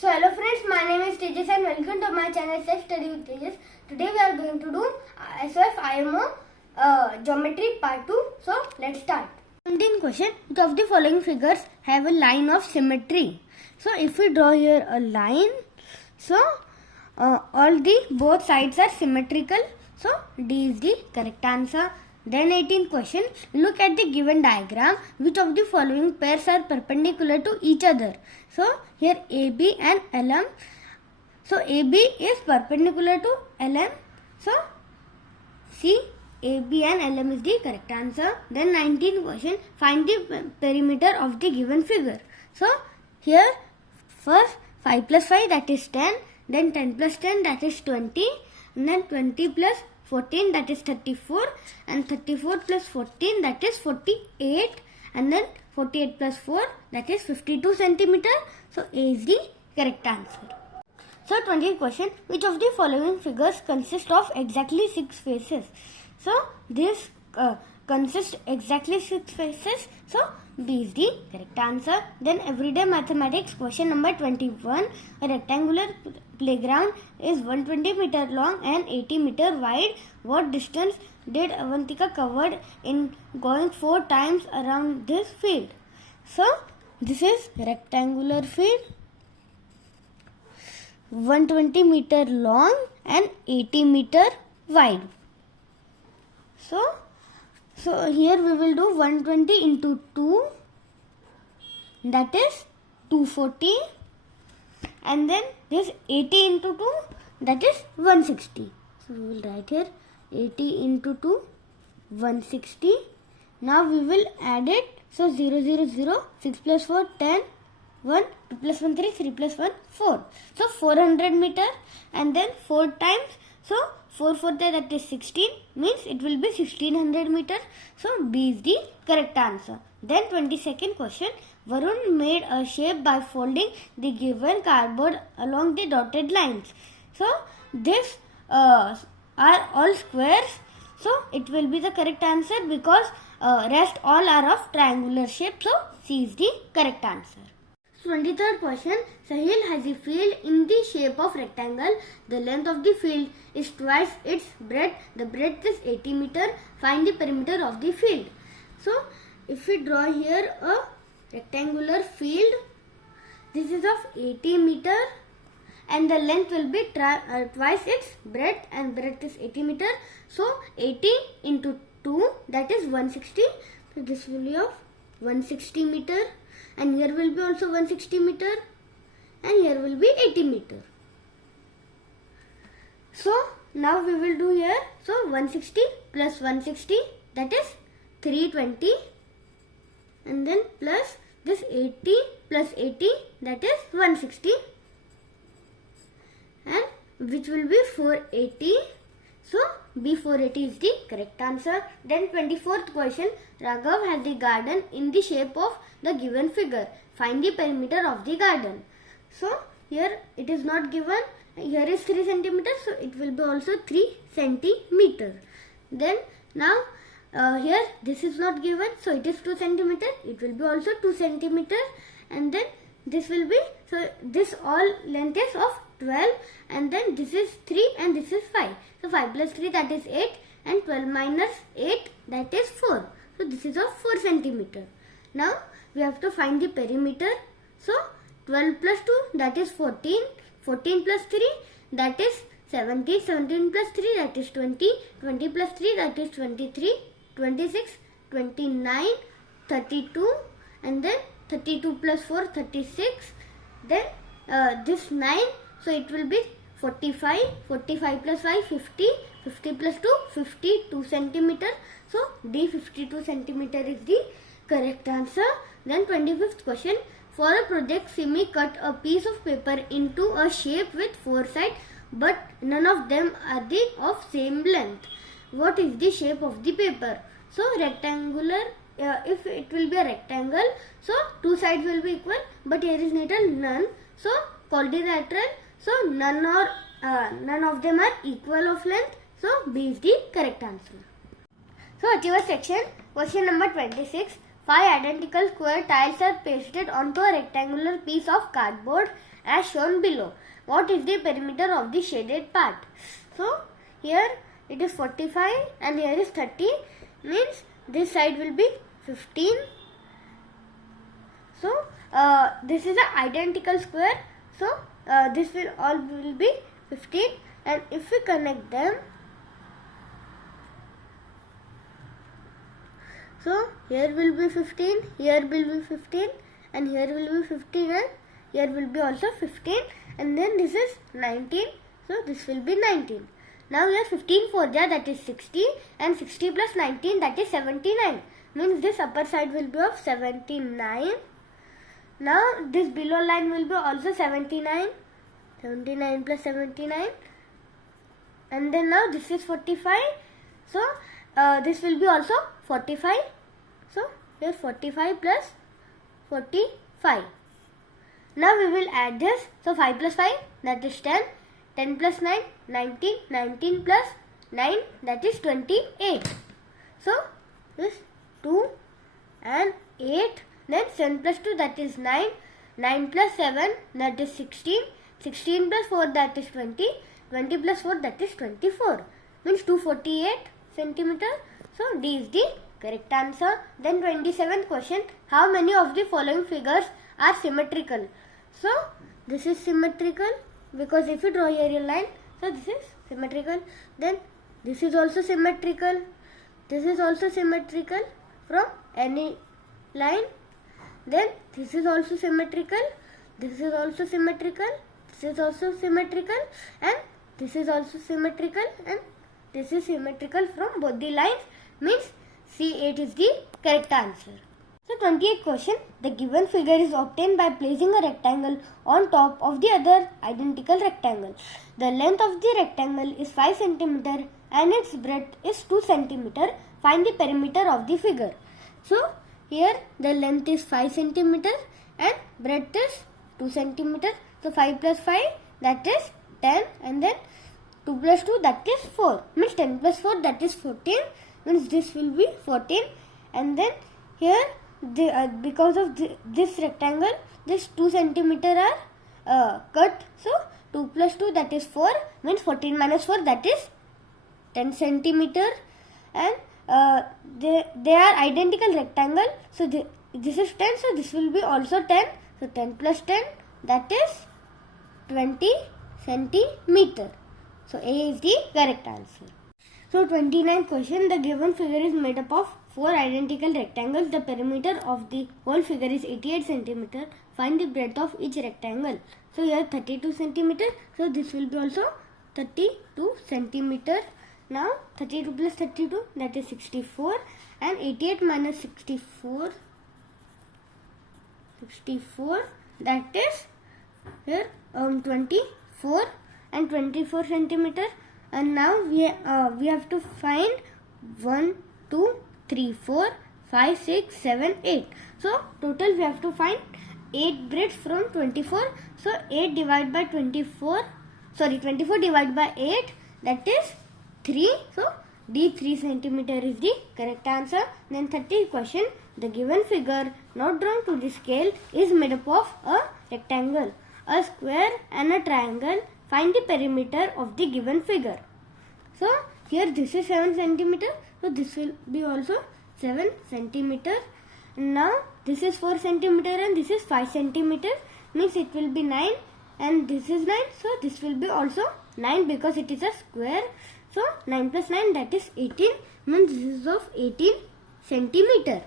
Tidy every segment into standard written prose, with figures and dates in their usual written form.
So hello friends, my name is Tejas and welcome to my channel Self Study with Tejas. Today we are going to do SOF IMO Geometry Part 2. So let's start. 17 question. Which of the following figures have a line of symmetry? So if we draw here a line, so all the both sides are symmetrical. So D is the correct answer. Then 18th question. Look at the given diagram. Which of the following pairs are perpendicular to each other? So here AB and LM. So AB is perpendicular to LM. So C, AB and LM is the correct answer. Then 19th question. Find the perimeter of the given figure. So here first 5 plus 5 that is 10. Then 10 plus 10 that is 20. And then 20 plus 14 that is 34, and 34 plus 14 that is 48, and then 48 plus 4 that is 52 centimeter. So A is the correct answer. So 20th question. Which of the following figures consist of exactly 6 faces? So this consists exactly 6 faces. So B is the correct answer. Then everyday mathematics question number 21. A rectangular playground is 120 meter long and 80 meter wide. What distance did Avantika covered in going 4 times around this field? So this is rectangular field, 120 meter long and 80 meter wide. So here we will do 120 into 2, that is 240, and then this 80 into 2, that is 160. So we will write here 80 into 2, 160. Now we will add it. So 0, 0, 0, 6 plus 4, 10, 1, 2 plus 1, 3, 3 plus 1, 4. So 400 meter, and then 4 times. So 4 4 that is 16, means it will be 1600 meter. So B is the correct answer. Then 22nd question. Varun made a shape by folding the given cardboard along the dotted lines. So this are all squares. So it will be the correct answer because rest all are of triangular shape. So C is the correct answer. 23rd question. Sahil has a field in the shape of rectangle. The length of the field is twice its breadth. The breadth is 80 meter. Find the perimeter of the field. So if we draw here a rectangular field, this is of 80 meter and the length will be twice its breadth, and breadth is 80 meter. So 80 into 2, that is 160. So this will be of 160 meter, and here will be also 160 meter, and here will be 80 meter. So now we will do here. So 160 plus 160, that is 320, and then plus this 80 plus 80, that is 160, and which will be 480. So B 480 is the correct answer. Then 24th question. Raghav has the garden in the shape of the given figure. Find the perimeter of the garden. So here it is not given. Here is 3 centimeter. So it will be also 3 centimeter. Then now here this is not given. So it is 2 centimeter. It will be also 2 centimeter. And then this will be, so this all length is of 12, and then this is 3 and this is 5. So 5 plus 3 that is 8, and 12 minus 8 that is 4. So this is of 4 centimeter. Now we have to find the perimeter. So 12 plus 2 that is 14, 14 plus 3 that is 17, 17 plus 3 that is 20, 20 plus 3 that is 23, 26, 29, 32, and then 32 plus 4 36, then this 9, so it will be 45, 45 plus 5 50, 50 plus 2 52 centimeter. So D 52 centimeter is the correct answer. Then 25th question. For a project, Simi cut a piece of paper into a shape with 4 sides, but none of them are of same length. What is the shape of the paper? So rectangular, if it will be a rectangle, so 2 sides will be equal, but here is neither none, so quadrilateral, so none of them are equal of length. So B is the correct answer. So achiever section, question number 26. 5 identical square tiles are pasted onto a rectangular piece of cardboard as shown below. What is the perimeter of the shaded part? So here it is 45 and here is 30, means this side will be 15. So this is an identical square, so this will all will be 15, and if we connect them, so here will be 15, here will be 15, and here will be 15, and here will be also 15, and then this is 19, so this will be 19. Now here 15 4 that is 60, and 60 plus 19, that is 79, means this upper side will be of 79. Now this below line will be also 79, 79 plus 79, and then now this is 45, so this will be also 45, so here 45 plus 45. Now we will add this, so 5 plus 5, that is 10, 10 plus 9, 19, 19 plus 9, that is 28. So this 2 and 8, then 7 plus 2, that is 9, 9 plus 7, that is 16, 16 plus 4, that is 20, 20 plus 4, that is 24, means 248 centimeter. So D is the correct answer. Then 27th question, how many of the following figures are symmetrical? So this is symmetrical, because if you draw here a line, so this is symmetrical. Then this is also symmetrical, this is also symmetrical from any line. Then this is also symmetrical, this is also symmetrical, this is also symmetrical, and this is also symmetrical, and this is symmetrical from both the lines, means C8 is the correct answer. So 28th question, the given figure is obtained by placing a rectangle on top of the other identical rectangle. The length of the rectangle is 5 cm and its breadth is 2 cm. Find the perimeter of the figure. So here the length is 5 cm and breadth is 2 cm. So 5 plus 5, that is 10, and then 2 plus 2, that is 4, means 10 plus 4, that is 14, means this will be 14, and then here because of this rectangle, this 2 cm are cut, so 2 plus 2, that is 4, means 14 minus 4, that is 10 cm, and they are identical rectangle, so this is 10, so this will be also 10, so 10 plus 10, that is 20 centimeter. So A is the correct answer. So 29th question, the given figure is made up of 4 identical rectangles. The perimeter of the whole figure is 88 cm. Find the breadth of each rectangle. So here 32 cm. So this will be also 32 cm. Now 32 plus 32, that is 64, and 88 minus 64, that is here 24 and 24 centimeter. And now we have to find 1, 2, 3, 4, 5, 6, 7, 8. So total we have to find 8 breadths from 24. So 8 divided by 24 divided by 8, that is 3. So D 3 centimeter is the correct answer. Then 30th question, the given figure not drawn to the scale is made up of a rectangle, a square and a triangle. Find the perimeter of the given figure. So here this is 7 centimeter, so this will be also 7 centimeter. Now this is 4 centimeter and this is 5 centimeter, means it will be 9, and this is 9, so this will be also 9 because it is a square. So 9 plus 9, that is 18, means this is of 18 centimeter.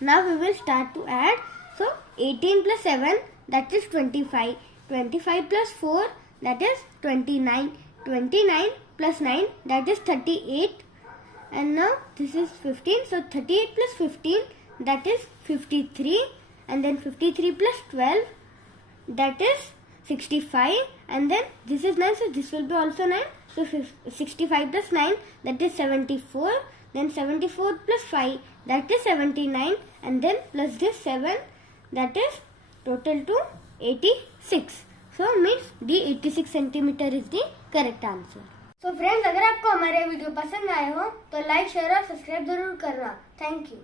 Now we will start to add. So 18 plus 7, that is 25. 25 plus 4, that is 29. 29 plus 9, that is 38. And now this is 15. So 38 plus 15, that is 53. And then 53 plus 12, that is 65. And then this is 9, so this will be also 9. So 65 plus 9, that is 74. Then 74 plus 5, that is 79. And then plus this 7, that is total to 86. So means D 86 centimeter is the correct answer. So friends, अगर आपको हमारे video पसंद आए हो तो like, share और subscribe जरूर करना. Thank you.